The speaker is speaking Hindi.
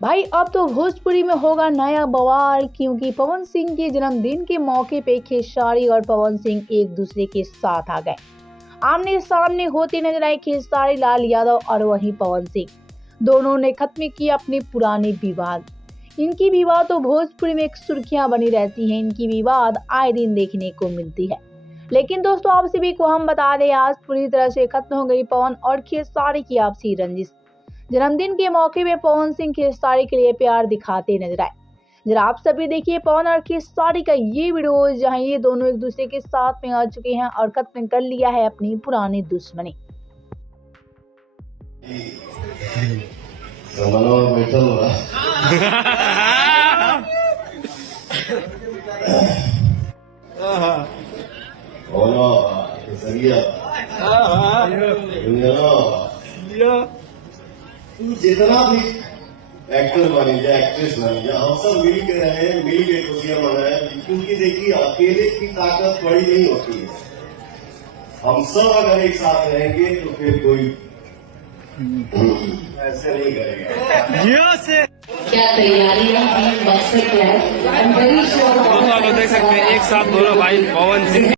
भाई अब तो भोजपुरी में होगा नया बवाल, क्योंकि पवन सिंह के जन्मदिन के मौके पे खेसारी और पवन सिंह एक दूसरे के साथ आ गए। आमने सामने होते नजर आए खेसारी लाल यादव और वहीं पवन सिंह। दोनों ने खत्म किया अपने पुराने विवाद। इनकी विवाद तो भोजपुरी में एक सुर्खियां बनी रहती हैं। इनकी विवाद आए दिन देखने को मिलती है। लेकिन दोस्तों, आप सभी को हम बता दें, आज पूरी तरह से खत्म हो गई पवन और खेसारी की आपसी रंजिश। जन्मदिन के मौके पे पवन सिंह खेसारी के लिए प्यार दिखाते नजर आए। जरा आप सभी देखिए पवन और खेसारी का ये वीडियो, जहां ये दोनों एक दूसरे के साथ में आ चुके हैं और खत्म कर लिया है अपनी पुरानी दुश्मनी। तू जितना भी एक्टर बन जा, एक्ट्रेस बन जा, हम सब मिल के रहे, मिल के खुशियां मनाए। क्योंकि देखिए, अकेले की ताकत बड़ी नहीं होती है। हम सब अगर एक साथ रहेंगे तो फिर कोई ऐसे नहीं करेगा। क्या तैयारियां थी, कैसे क्या? देख सकते हैं एक साथ दोनों भाई पवन सिंह